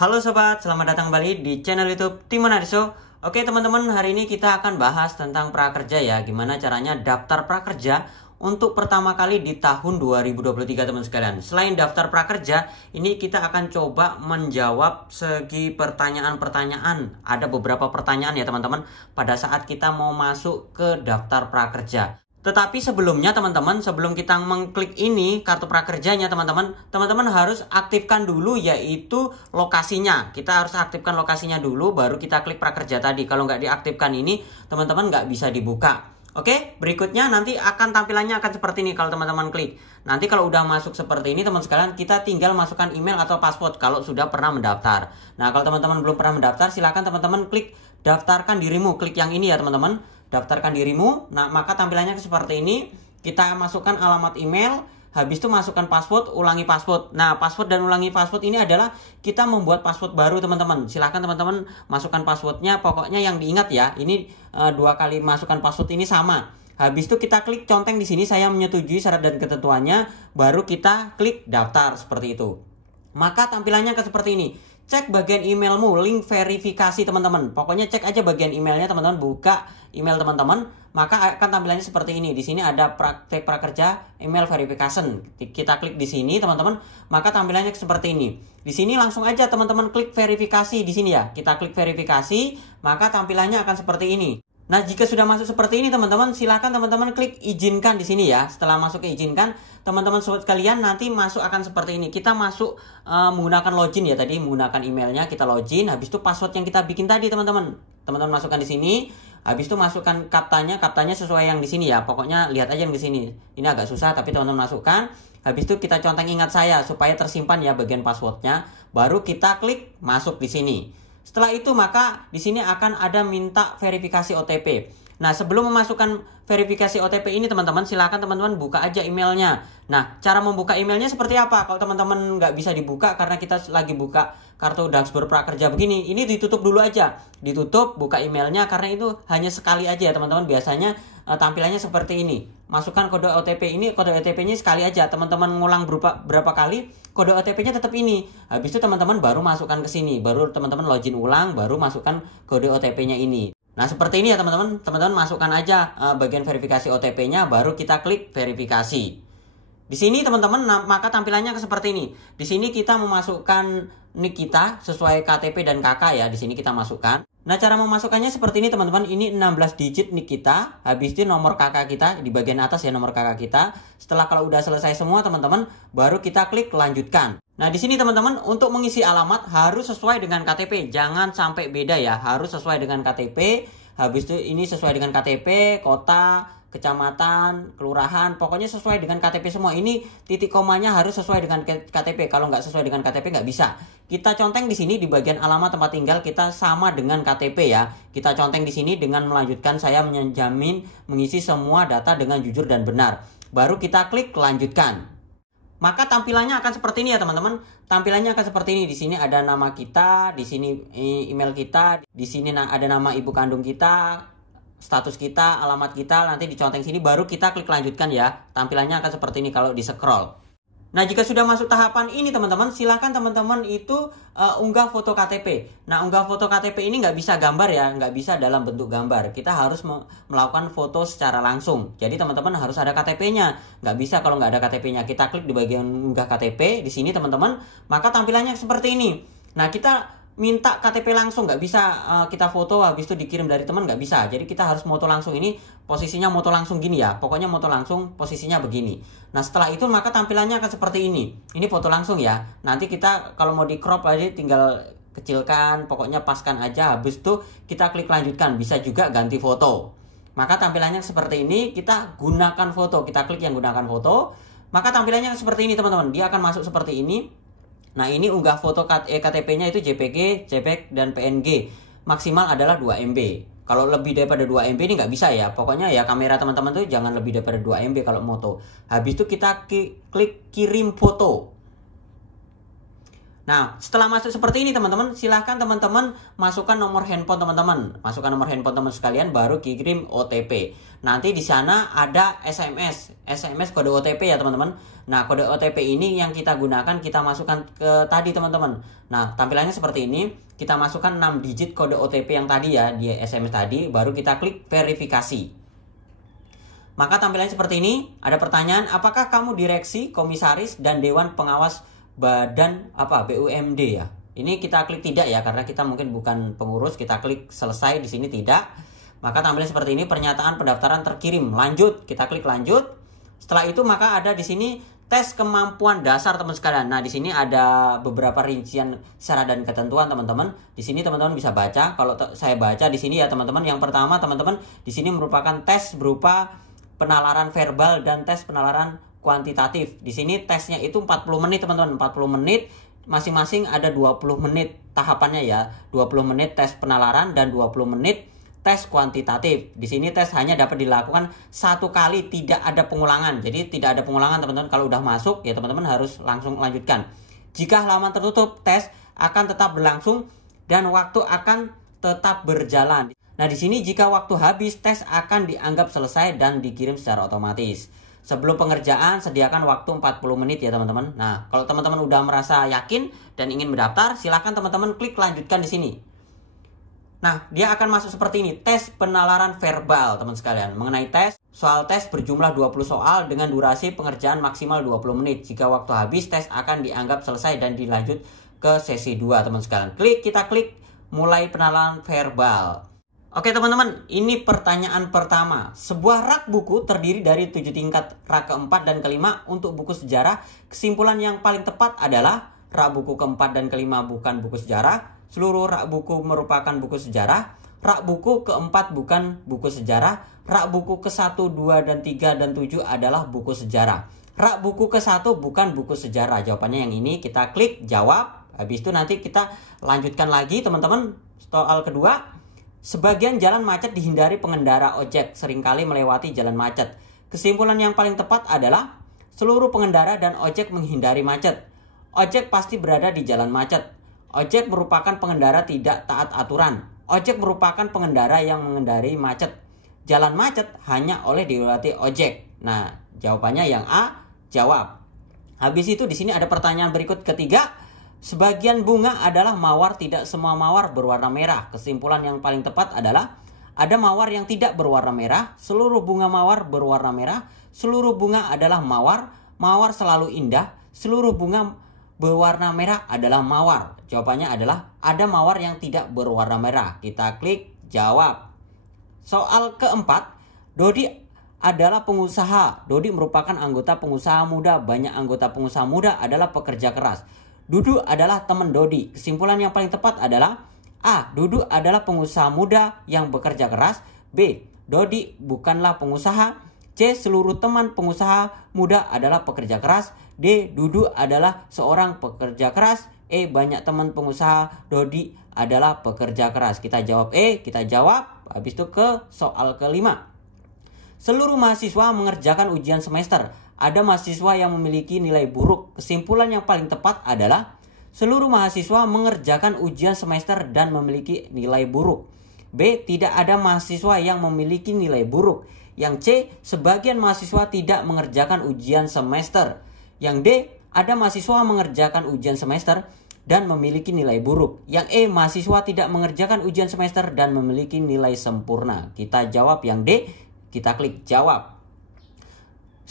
Halo sobat, selamat datang kembali di channel YouTube Timon Adiso. Oke teman-teman, hari ini kita akan bahas tentang prakerja ya. Gimana caranya daftar prakerja untuk pertama kali di tahun 2023 teman sekalian. Selain daftar prakerja, ini kita akan coba menjawab segi pertanyaan-pertanyaan. Ada beberapa pertanyaan ya teman-teman pada saat kita mau masuk ke daftar prakerja. Tetapi sebelumnya teman-teman, sebelum kita mengklik ini kartu prakerjanya teman-teman harus aktifkan dulu yaitu lokasinya. Kita harus aktifkan lokasinya dulu baru kita klik prakerja tadi. Kalau nggak diaktifkan ini teman-teman nggak bisa dibuka. Oke, berikutnya nanti akan tampilannya akan seperti ini kalau teman-teman klik. Nanti kalau udah masuk seperti ini teman sekalian, kita tinggal masukkan email atau password kalau sudah pernah mendaftar. Nah, kalau teman-teman belum pernah mendaftar, silakan teman-teman klik daftarkan dirimu. Klik yang ini ya teman-teman. Daftarkan dirimu. Nah, maka tampilannya seperti ini. Kita masukkan alamat email, habis itu masukkan password, ulangi password. Nah, password dan ulangi password ini adalah kita membuat password baru teman-teman. Silahkan teman-teman masukkan passwordnya. Pokoknya yang diingat ya, ini 2 kali masukkan password ini sama. Habis itu kita klik conteng di sini, saya menyetujui syarat dan ketentuannya. Baru kita klik daftar seperti itu. Maka tampilannya seperti ini. Cek bagian emailmu, link verifikasi teman-teman. Pokoknya cek aja bagian emailnya teman-teman, buka email teman-teman, maka akan tampilannya seperti ini. Di sini ada praktek prakerja email verification. Kita klik di sini teman-teman, maka tampilannya seperti ini. Di sini langsung aja teman-teman klik verifikasi di sini ya. Kita klik verifikasi, maka tampilannya akan seperti ini. Nah, jika sudah masuk seperti ini teman-teman, silakan teman-teman klik izinkan di sini ya. Setelah masuk ke izinkan, teman-teman sobat sekalian nanti masuk akan seperti ini. Kita masuk menggunakan login ya tadi, menggunakan emailnya kita login. Habis itu password yang kita bikin tadi teman-teman. Teman-teman masukkan di sini. Habis itu masukkan kaptanya sesuai yang di sini ya. Pokoknya lihat aja yang di sini. Ini agak susah tapi teman-teman masukkan. Habis itu kita conteng ingat saya supaya tersimpan ya bagian passwordnya. Baru kita klik masuk di sini. Setelah itu maka di sini akan ada minta verifikasi OTP. Nah, sebelum memasukkan verifikasi OTP ini teman-teman, silakan teman-teman buka aja emailnya. Nah, cara membuka emailnya seperti apa? Kalau teman-teman nggak bisa dibuka karena kita lagi buka kartu dashboard prakerja begini, ini ditutup dulu aja. Ditutup, buka emailnya karena itu hanya sekali aja ya teman-teman. Biasanya tampilannya seperti ini. Masukkan kode OTP ini, kode OTP-nya sekali aja. Teman-teman ngulang berapa kali, kode OTP-nya tetap ini. Habis itu teman-teman baru masukkan ke sini. Baru teman-teman login ulang, baru masukkan kode OTP-nya ini. Nah, seperti ini ya teman-teman. Teman-teman masukkan aja bagian verifikasi OTP-nya, baru kita klik verifikasi. Di sini teman-teman, maka tampilannya seperti ini. Di sini kita memasukkan NIK kita sesuai KTP dan KK ya. Di sini kita masukkan. Nah, cara memasukkannya seperti ini teman-teman. Ini 16 digit NIK kita. Habis itu nomor KK kita di bagian atas ya, nomor KK kita. Setelah kalau udah selesai semua teman-teman, baru kita klik lanjutkan. Nah, di sini teman-teman untuk mengisi alamat harus sesuai dengan KTP. Jangan sampai beda ya. Harus sesuai dengan KTP. Habis itu ini sesuai dengan KTP, kota, kecamatan, kelurahan, pokoknya sesuai dengan KTP semua. Ini titik komanya harus sesuai dengan KTP. Kalau nggak sesuai dengan KTP nggak bisa. Kita conteng di sini di bagian alamat tempat tinggal kita sama dengan KTP ya. Kita conteng di sini dengan melanjutkan, saya menjamin mengisi semua data dengan jujur dan benar. Baru kita klik lanjutkan. Maka tampilannya akan seperti ini ya teman-teman. Tampilannya akan seperti ini. Di sini ada nama kita, di sini email kita, di sini ada nama ibu kandung kita, status kita, alamat kita, nanti diconteng sini baru kita klik lanjutkan ya. Tampilannya akan seperti ini kalau di scroll. Nah, jika sudah masuk tahapan ini teman-teman, silakan teman-teman itu unggah foto KTP. Nah, unggah foto KTP ini nggak bisa gambar ya, nggak bisa dalam bentuk gambar. Kita harus melakukan foto secara langsung. Jadi teman-teman harus ada KTP-nya. Nggak bisa kalau nggak ada KTP-nya. Kita klik di bagian unggah KTP di sini teman-teman, maka tampilannya seperti ini. Nah, kita minta KTP langsung, nggak bisa kita foto habis itu dikirim dari teman, nggak bisa. Jadi kita harus moto langsung. Ini posisinya moto langsung gini ya, pokoknya moto langsung posisinya begini. Nah, setelah itu maka tampilannya akan seperti ini. Ini foto langsung ya. Nanti kita kalau mau di crop aja tinggal kecilkan, pokoknya paskan aja. Habis itu kita klik lanjutkan, bisa juga ganti foto. Maka tampilannya seperti ini. Kita gunakan foto, kita klik yang gunakan foto, maka tampilannya seperti ini teman-teman. Dia akan masuk seperti ini. Nah, ini unggah foto KTP-nya itu JPG, JPEG, dan PNG. Maksimal adalah 2 MB. Kalau lebih daripada 2 MB ini nggak bisa ya. Pokoknya ya kamera teman-teman tuh jangan lebih daripada 2 MB kalau moto. Habis itu kita klik kirim foto. Nah, setelah masuk seperti ini teman-teman, silahkan teman-teman masukkan nomor handphone teman-teman. Masukkan nomor handphone teman sekalian, baru kirim OTP. Nanti di sana ada SMS kode OTP ya teman-teman. Nah, kode OTP ini yang kita gunakan, kita masukkan ke tadi teman-teman. Nah, tampilannya seperti ini. Kita masukkan 6 digit kode OTP yang tadi ya, di SMS tadi, baru kita klik verifikasi. Maka tampilannya seperti ini. Ada pertanyaan, apakah kamu direksi, komisaris, dan dewan pengawas badan BUMD ya? Ini kita klik tidak ya, karena kita mungkin bukan pengurus. Kita klik selesai, di sini tidak. Maka tampilannya seperti ini, pernyataan pendaftaran terkirim. Lanjut, kita klik lanjut. Setelah itu maka ada di sini tes kemampuan dasar teman sekalian. Nah, di sini ada beberapa rincian syarat dan ketentuan teman-teman. Di sini teman-teman bisa baca. Kalau saya baca di sini ya teman-teman, yang pertama teman-teman di sini merupakan tes berupa penalaran verbal dan tes penalaran kuantitatif. Di sini tesnya itu 40 menit teman-teman, 40 menit. Masing-masing ada 20 menit tahapannya ya. 20 menit tes penalaran dan 20 menit tes kuantitatif. Di sini tes hanya dapat dilakukan 1 kali, tidak ada pengulangan. Jadi tidak ada pengulangan teman-teman. Kalau udah masuk ya teman-teman harus langsung lanjutkan. Jika halaman tertutup, tes akan tetap berlangsung dan waktu akan tetap berjalan. Nah, di sini jika waktu habis, tes akan dianggap selesai dan dikirim secara otomatis. Sebelum pengerjaan, sediakan waktu 40 menit ya teman-teman. Nah, kalau teman-teman udah merasa yakin dan ingin mendaftar, silakan teman-teman klik lanjutkan di sini. Nah, dia akan masuk seperti ini, tes penalaran verbal teman sekalian. Mengenai tes, soal tes berjumlah 20 soal dengan durasi pengerjaan maksimal 20 menit. Jika waktu habis, tes akan dianggap selesai dan dilanjut ke sesi 2 teman sekalian. Kita klik mulai penalaran verbal. Oke teman-teman, ini pertanyaan pertama. Sebuah rak buku terdiri dari 7 tingkat. Rak keempat dan kelima untuk buku sejarah. Kesimpulan yang paling tepat adalah rak buku keempat dan kelima bukan buku sejarah. Seluruh rak buku merupakan buku sejarah. Rak buku keempat bukan buku sejarah. Rak buku ke-1, 2, dan 3, dan 7 adalah buku sejarah. Rak buku ke-1 bukan buku sejarah. Jawabannya yang ini, kita klik jawab. Habis itu nanti kita lanjutkan lagi teman-teman. Soal kedua. Sebagian jalan macet dihindari pengendara ojek, seringkali melewati jalan macet. Kesimpulan yang paling tepat adalah seluruh pengendara dan ojek menghindari macet. Ojek pasti berada di jalan macet. Ojek merupakan pengendara tidak taat aturan. Ojek merupakan pengendara yang mengendari macet. Jalan macet hanya oleh dilewati ojek. Nah, jawabannya yang A, jawab. Habis itu di sini ada pertanyaan berikut ketiga. Sebagian bunga adalah mawar, tidak semua mawar berwarna merah. Kesimpulan yang paling tepat adalah ada mawar yang tidak berwarna merah, seluruh bunga mawar berwarna merah, seluruh bunga adalah mawar, mawar selalu indah, seluruh bunga berwarna merah adalah mawar. Jawabannya adalah ada mawar yang tidak berwarna merah. Kita klik jawab. Soal keempat, Dodi adalah pengusaha. Dodi merupakan anggota pengusaha muda. Banyak anggota pengusaha muda adalah pekerja keras. Dudu adalah teman Dodi. Kesimpulan yang paling tepat adalah A. Dudu adalah pengusaha muda yang bekerja keras. B. Dodi bukanlah pengusaha. C. Seluruh teman pengusaha muda adalah pekerja keras. D. Dudu adalah seorang pekerja keras. E. Banyak teman pengusaha Dodi adalah pekerja keras. Kita jawab E. Kita jawab. Habis itu ke soal kelima. Seluruh mahasiswa mengerjakan ujian semester. Ada mahasiswa yang memiliki nilai buruk. Kesimpulan yang paling tepat adalah seluruh mahasiswa mengerjakan ujian semester dan memiliki nilai buruk. B. Tidak ada mahasiswa yang memiliki nilai buruk. Yang C. Sebagian mahasiswa tidak mengerjakan ujian semester. Yang D. Ada mahasiswa mengerjakan ujian semester dan memiliki nilai buruk. Yang E. Mahasiswa tidak mengerjakan ujian semester dan memiliki nilai sempurna. Kita jawab yang D. Kita klik jawab.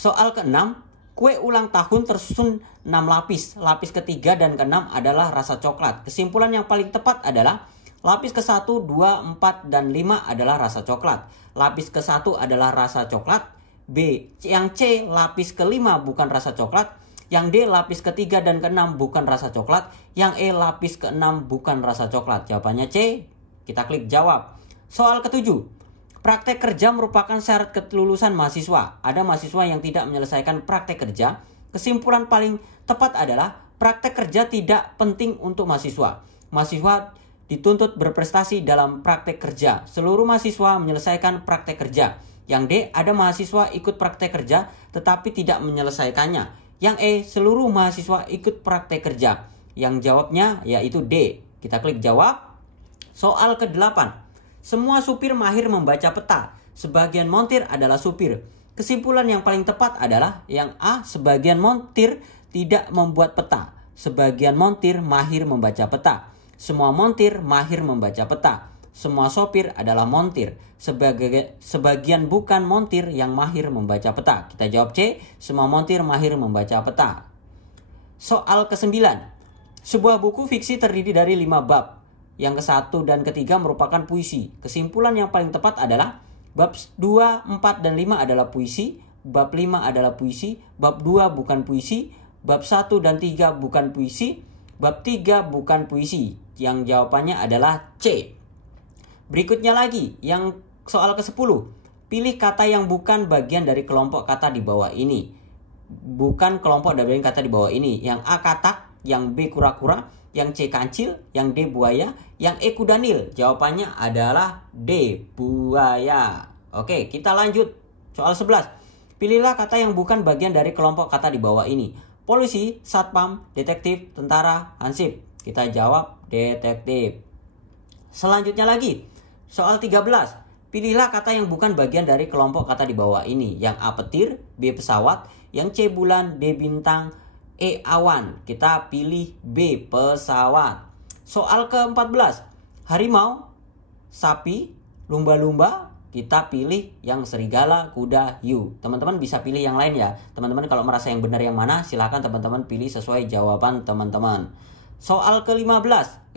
Soal ke-6, kue ulang tahun tersusun 6 lapis. Lapis ketiga dan ke-6 adalah rasa coklat. Kesimpulan yang paling tepat adalah lapis ke-1, 2, 4, dan 5 adalah rasa coklat. Lapis ke-1 adalah rasa coklat. B. Yang C, lapis ke-5 bukan rasa coklat. Yang D, lapis ke-3 dan ke-6 bukan rasa coklat. Yang E, lapis ke-6 bukan rasa coklat. Jawabannya C. Kita klik jawab. Soal ke-7. Praktek kerja merupakan syarat kelulusan mahasiswa. Ada mahasiswa yang tidak menyelesaikan praktek kerja. Kesimpulan paling tepat adalah praktek kerja tidak penting untuk mahasiswa. Mahasiswa dituntut berprestasi dalam praktek kerja. Seluruh mahasiswa menyelesaikan praktek kerja. Yang D, ada mahasiswa ikut praktek kerja tetapi tidak menyelesaikannya. Yang E, seluruh mahasiswa ikut praktek kerja. Yang jawabnya yaitu D. Kita klik jawab. Soal ke-8. Semua supir mahir membaca peta. Sebagian montir adalah supir. Kesimpulan yang paling tepat adalah yang A. Sebagian montir tidak membuat peta. Sebagian montir mahir membaca peta. Semua montir mahir membaca peta. Semua sopir adalah montir. Sebagian bukan montir yang mahir membaca peta. Kita jawab C. Semua montir mahir membaca peta. Soal ke-9. Sebuah buku fiksi terdiri dari 5 bab. Yang ke-1 dan ke-3 merupakan puisi. Kesimpulan yang paling tepat adalah bab 2, 4, dan 5 adalah puisi. Bab 5 adalah puisi. Bab 2 bukan puisi. Bab 1 dan 3 bukan puisi. Bab 3 bukan puisi. Yang jawabannya adalah C. Berikutnya lagi, yang soal ke-10. Pilih kata yang bukan bagian dari kelompok kata di bawah ini. Bukan kelompok dari kata di bawah ini. Yang A katak, yang B kura-kura, yang C kancil, yang D buaya, yang E kudanil. Jawabannya adalah D, buaya. Oke, kita lanjut. Soal 11. Pilihlah kata yang bukan bagian dari kelompok kata di bawah ini. Polisi, satpam, detektif, tentara, hansip. Kita jawab detektif. Selanjutnya lagi. Soal 13. Pilihlah kata yang bukan bagian dari kelompok kata di bawah ini. Yang A petir, B pesawat, yang C bulan, D bintang, E awan. Kita pilih B pesawat. Soal ke-14. Harimau, sapi, lumba-lumba. Kita pilih yang serigala, kuda, hiu. Teman-teman bisa pilih yang lain ya. Teman-teman kalau merasa yang benar yang mana, silakan teman-teman pilih sesuai jawaban teman-teman. Soal ke-16.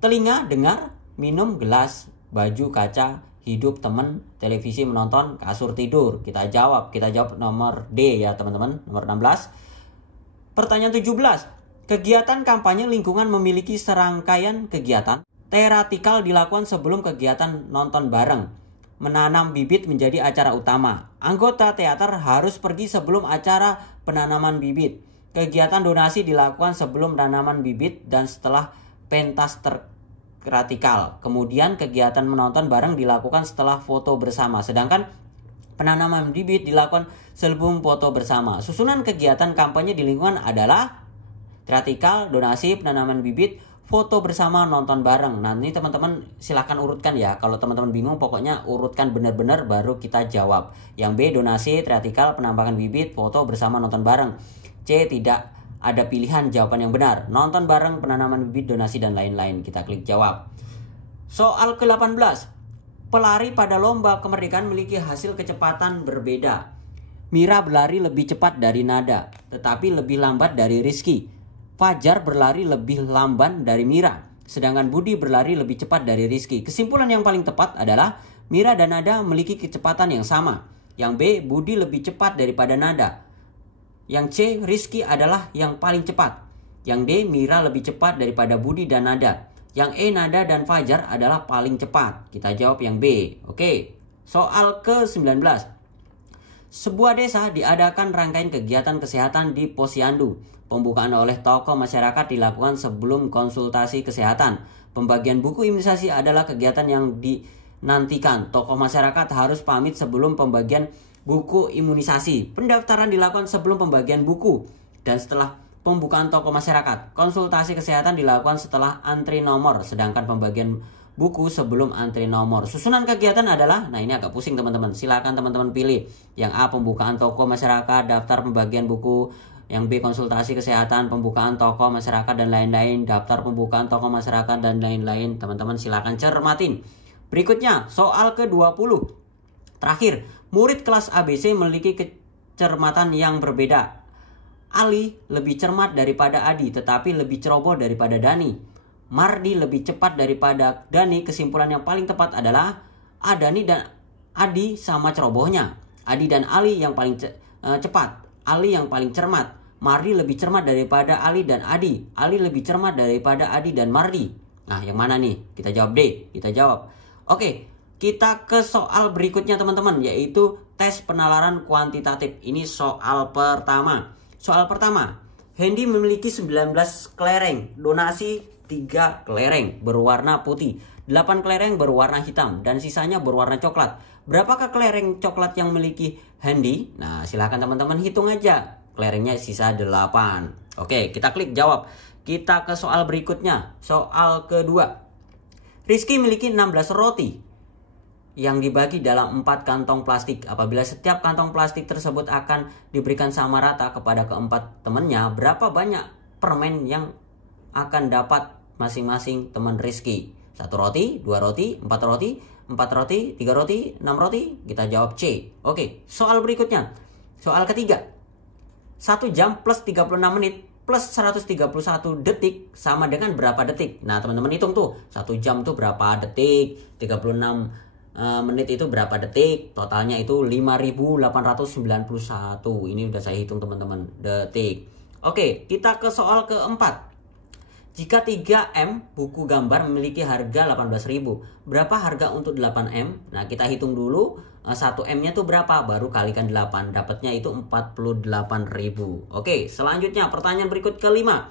Telinga, dengar, minum, gelas, baju, kaca, hidup, teman, televisi, menonton, kasur, tidur. Kita jawab nomor D ya teman-teman, nomor 16. Pertanyaan 17. Kegiatan kampanye lingkungan memiliki serangkaian kegiatan. Teatrikal dilakukan sebelum kegiatan nonton bareng. Menanam bibit menjadi acara utama. Anggota teater harus pergi sebelum acara penanaman bibit. Kegiatan donasi dilakukan sebelum penanaman bibit dan setelah pentas teatrikal. Kemudian kegiatan menonton bareng dilakukan setelah foto bersama. Sedangkan penanaman bibit dilakukan sebelum foto bersama. Susunan kegiatan kampanye di lingkungan adalah teatrikal, donasi, penanaman bibit, foto bersama, nonton bareng. Nah ini teman-teman silahkan urutkan ya. Kalau teman-teman bingung pokoknya urutkan benar-benar baru kita jawab. Yang B donasi, teatrikal, penambangan bibit, foto bersama, nonton bareng. C tidak ada pilihan jawaban yang benar. Nonton bareng, penanaman bibit, donasi, dan lain-lain. Kita klik jawab. Soal ke-18. Pelari pada lomba kemerdekaan memiliki hasil kecepatan berbeda. Mira berlari lebih cepat dari Nada, tetapi lebih lambat dari Rizky. Fajar berlari lebih lamban dari Mira, sedangkan Budi berlari lebih cepat dari Rizky. Kesimpulan yang paling tepat adalah Mira dan Nada memiliki kecepatan yang sama. Yang B, Budi lebih cepat daripada Nada. Yang C, Rizky adalah yang paling cepat. Yang D, Mira lebih cepat daripada Budi dan Nada. Yang E, Nada dan Fajar adalah paling cepat. Kita jawab yang B. Oke, soal ke-19. Sebuah desa diadakan rangkaian kegiatan kesehatan di Posyandu. Pembukaan oleh tokoh masyarakat dilakukan sebelum konsultasi kesehatan. Pembagian buku imunisasi adalah kegiatan yang dinantikan. Tokoh masyarakat harus pamit sebelum pembagian buku imunisasi. Pendaftaran dilakukan sebelum pembagian buku dan setelah pembukaan tokoh masyarakat. Konsultasi kesehatan dilakukan setelah antri nomor, sedangkan pembagian buku sebelum antri nomor. Susunan kegiatan adalah, nah ini agak pusing teman-teman. Silakan teman-teman pilih. Yang A pembukaan tokoh masyarakat, daftar pembagian buku. Yang B konsultasi kesehatan, pembukaan tokoh masyarakat dan lain-lain, daftar pembukaan tokoh masyarakat dan lain-lain. Teman-teman silakan cermatin. Berikutnya soal ke-20. Terakhir, murid kelas ABC memiliki kecermatan yang berbeda. Ali lebih cermat daripada Adi, tetapi lebih ceroboh daripada Dani. Mardi lebih cepat daripada Dani. Kesimpulan yang paling tepat adalah Dani dan Adi sama cerobohnya. Adi dan Ali yang paling cepat. Ali yang paling cermat. Mardi lebih cermat daripada Ali dan Adi. Ali lebih cermat daripada Adi dan Mardi. Nah, yang mana nih? Kita jawab D. Kita jawab. Oke, kita ke soal berikutnya teman-teman, yaitu tes penalaran kuantitatif. Ini soal pertama. Soal pertama. Hendy memiliki 19 kelereng. Donasi 3 kelereng berwarna putih. 8 kelereng berwarna hitam. Dan sisanya berwarna coklat. Berapakah kelereng coklat yang memiliki Hendy? Nah, silakan teman-teman hitung aja. Kelerengnya sisa 8. Oke, kita klik jawab. Kita ke soal berikutnya. Soal kedua. Rizky memiliki 16 roti yang dibagi dalam 4 kantong plastik. Apabila setiap kantong plastik tersebut akan diberikan sama rata kepada keempat temannya, berapa banyak permen yang akan dapat masing-masing teman Rizky? 1 roti, 2 roti, 4 roti, 4 roti, 3 roti, 6 roti. Kita jawab C. Oke, soal berikutnya. Soal ketiga. 1 jam plus 36 menit plus 131 detik sama dengan berapa detik? Nah, teman-teman hitung tuh. 1 jam tuh berapa detik? 36 menit itu berapa detik? Totalnya itu 5.891. Ini udah saya hitung teman-teman, detik. Oke, kita ke soal keempat. Jika 3M buku gambar memiliki harga 18.000, berapa harga untuk 8M? Nah, kita hitung dulu 1M-nya tuh berapa, baru kalikan 8, dapatnya itu 48.000. Oke, selanjutnya pertanyaan berikut kelima.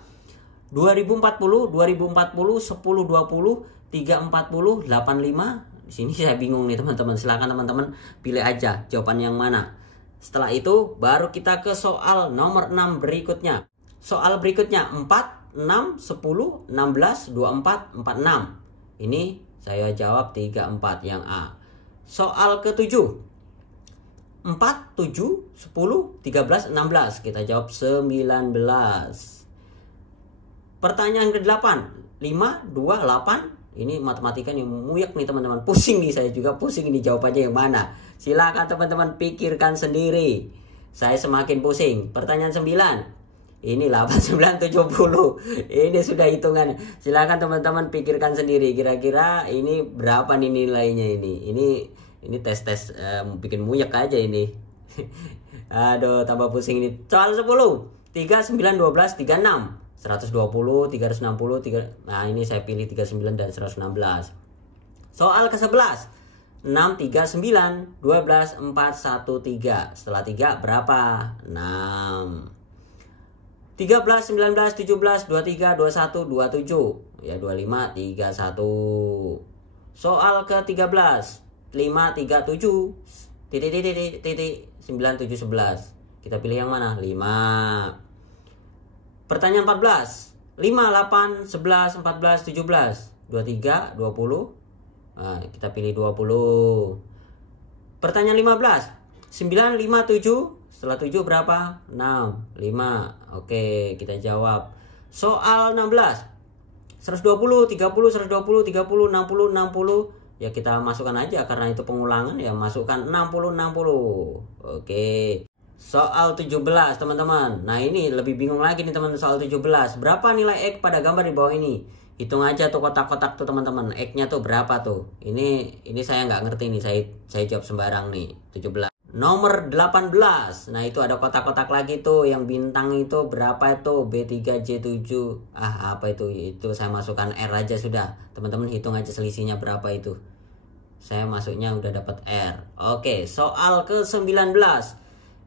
2040, 2040, 1020, 340, 85. Di sini saya bingung nih teman-teman. Silakan teman-teman pilih aja jawaban yang mana. Setelah itu baru kita ke soal nomor 6 berikutnya. Soal berikutnya 4, 6, 10, 16, 24, 46. Ini saya jawab 34 yang A. Soal ke-7. 4, 7, 10, 13, 16. Kita jawab 19. Pertanyaan ke-8. 5, 2, 8. Ini matematika yang muyak nih teman-teman. Pusing nih, saya juga pusing ini jawabannya yang mana. Silakan teman-teman pikirkan sendiri. Saya semakin pusing. Pertanyaan 9. Ini 8, 9, 70. Ini sudah hitungan. Silakan teman-teman pikirkan sendiri. Kira-kira ini berapa nih nilainya ini? Ini tes-tes bikin muyak aja ini. Aduh, tambah pusing ini. Soal 10. 3, 9, 12, 36. 120, 360, 3. Nah, ini saya pilih 39 dan 116. Soal ke-11. 6, 3, 9, 12, 4, 1, 3. Setelah 3 berapa? 6. 13, 19, 17, 23, 21, 27. Ya 25, 31. Soal ke-13. 5, 3, 7. Titik, 9, 7, 11. Kita pilih yang mana? 5. Pertanyaan 14. 5, 8, 11, 14, 17. 23, 20. Nah, kita pilih 20. Pertanyaan 15. 9, 5, 7. Setelah 7 berapa? 6, 5. Oke, kita jawab. Soal 16. 120, 30, 120, 30, 60, 60. Ya kita masukkan aja karena itu pengulangan, ya masukkan 60, 60. Oke. Soal 17 teman-teman. Nah, ini lebih bingung lagi nih teman-teman soal 17. Berapa nilai X pada gambar di bawah ini? Hitung aja tuh kotak-kotak tuh teman-teman. X-nya tuh berapa tuh? Ini saya nggak ngerti nih. Saya jawab sembarang nih. 17. Nomor 18. Nah, itu ada kotak-kotak lagi tuh. Yang bintang itu berapa itu? B3J7. Apa itu? Itu saya masukkan R aja sudah. Teman-teman hitung aja selisihnya berapa itu. Saya masuknya udah dapat R. Oke, soal ke-19.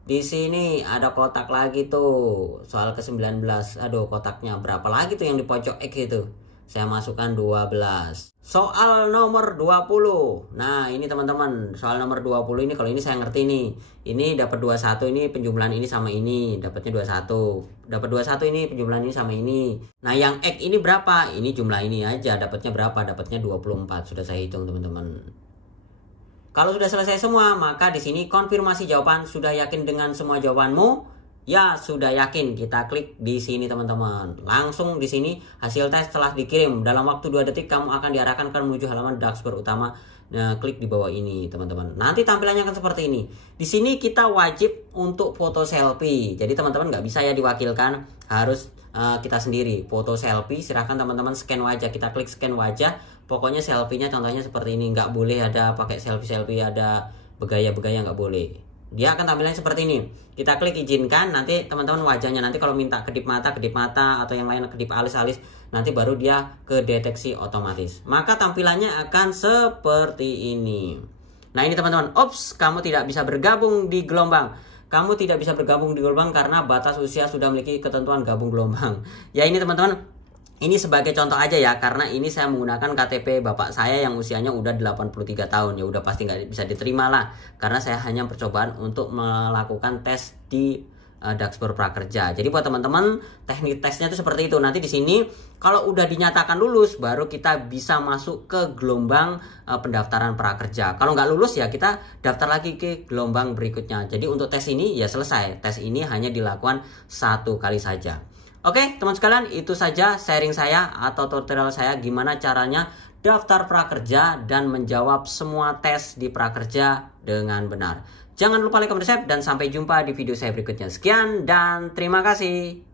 Di sini ada kotak lagi tuh. Soal ke-19. Aduh, kotaknya berapa lagi tuh yang di pojok X itu? Saya masukkan 12. Soal nomor 20. Nah, ini teman-teman, soal nomor 20 ini kalau ini saya ngerti nih. Ini dapat 21, ini penjumlahan ini sama ini, dapatnya 21. Dapat 21 ini penjumlahan ini sama ini. Nah, yang X ini berapa? Ini jumlah ini aja, dapatnya berapa? Dapatnya 24. Sudah saya hitung, teman-teman. Kalau sudah selesai semua, maka di sini konfirmasi jawaban. Sudah yakin dengan semua jawabanmu? Ya, sudah yakin. Kita klik di sini teman-teman. Langsung di sini hasil tes telah dikirim. Dalam waktu 2 detik kamu akan diarahkan ke menuju halaman dashboard utama. Nah, klik di bawah ini teman-teman. Nanti tampilannya akan seperti ini. Di sini kita wajib untuk foto selfie. Jadi teman-teman nggak bisa ya diwakilkan. Harus kita sendiri foto selfie. Silahkan teman-teman scan wajah. Kita klik scan wajah. Pokoknya selfie-nya contohnya seperti ini. Nggak boleh ada pakai selfie-selfie, ada begaya-begaya, nggak boleh. Dia akan tampilannya seperti ini. Kita klik izinkan, nanti teman-teman wajahnya nanti kalau minta kedip mata atau yang lain kedip alis-alis, nanti baru dia kedeteksi otomatis. Maka tampilannya akan seperti ini. Nah, ini teman-teman, ops, kamu tidak bisa bergabung di gelombang. Kamu tidak bisa bergabung di gelombang karena batas usia sudah memiliki ketentuan gabung gelombang. Ya, ini teman-teman. Ini sebagai contoh aja ya, karena ini saya menggunakan KTP bapak saya yang usianya udah 83 tahun. Ya udah pasti nggak bisa diterima lah, karena saya hanya percobaan untuk melakukan tes di Dashboard Prakerja. Jadi buat teman-teman, teknik tesnya itu seperti itu. Nanti di sini kalau udah dinyatakan lulus, baru kita bisa masuk ke gelombang pendaftaran prakerja. Kalau nggak lulus ya kita daftar lagi ke gelombang berikutnya. Jadi untuk tes ini ya selesai. Tes ini hanya dilakukan 1 kali saja. Oke, teman sekalian, itu saja sharing saya atau tutorial saya gimana caranya daftar prakerja dan menjawab semua tes di prakerja dengan benar. Jangan lupa like, comment, share, dan sampai jumpa di video saya berikutnya. Sekian dan terima kasih.